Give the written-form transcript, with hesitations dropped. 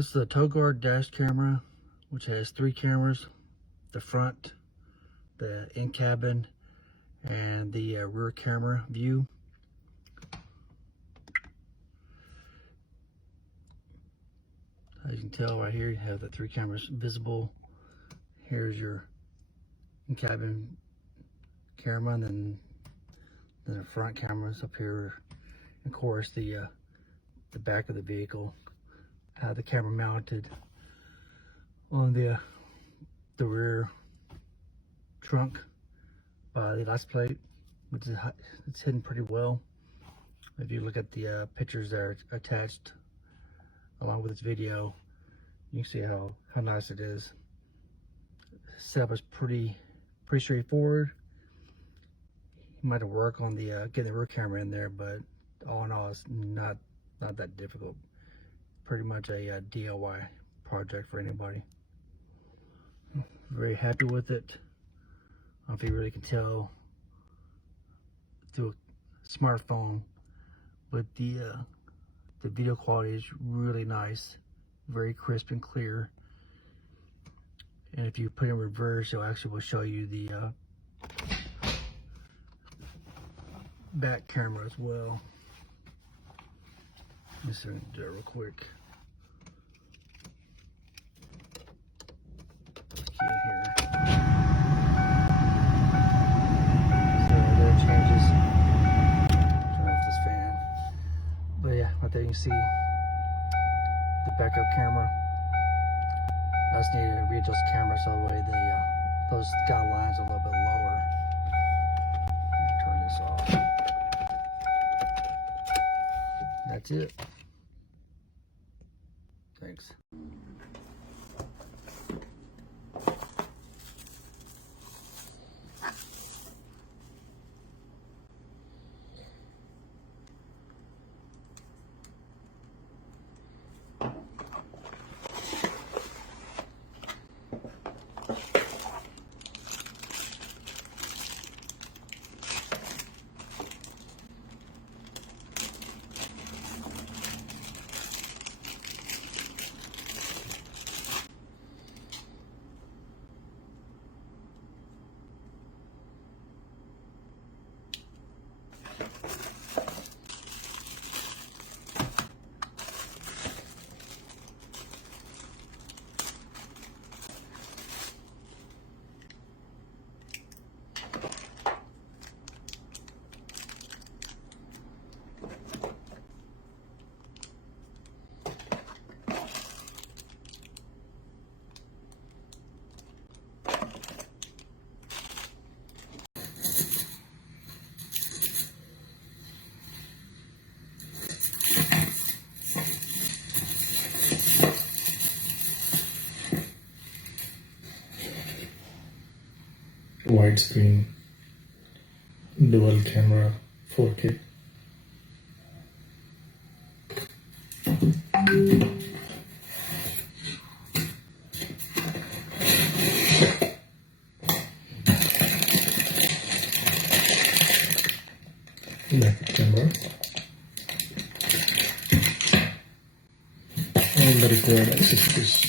This is a TOGUARD dash camera, which has 3 cameras: the front, the in-cabin, and the rear camera view. As you can tell right here, you have the 3 cameras visible. Here's your in-cabin camera, and then the front cameras up here. Of course, the back of the vehicle. Have the camera mounted on the rear trunk by the license plate, which is it's hidden pretty well. If you look at the pictures that are attached along with this video, you can see how nice it is. Setup is pretty straightforward. You might have to work on the getting the rear camera in there, but all in all, it's not that difficult. Pretty much a DIY project for anybody. Very happy with it. I don't know if you really can tell through a smartphone, but the video quality is really nice, very crisp and clear. And if you put it in reverse, it actually will show you the back camera as well. Just gonna do it real quick. Here. So there it changes. Turn off this fan. But yeah, right there you can see the backup camera. I just need to readjust the camera so that way those guidelines are a little bit lower. Turn this off. That's it. Thanks. Widescreen dual camera 4K. Back camera and the required accessories.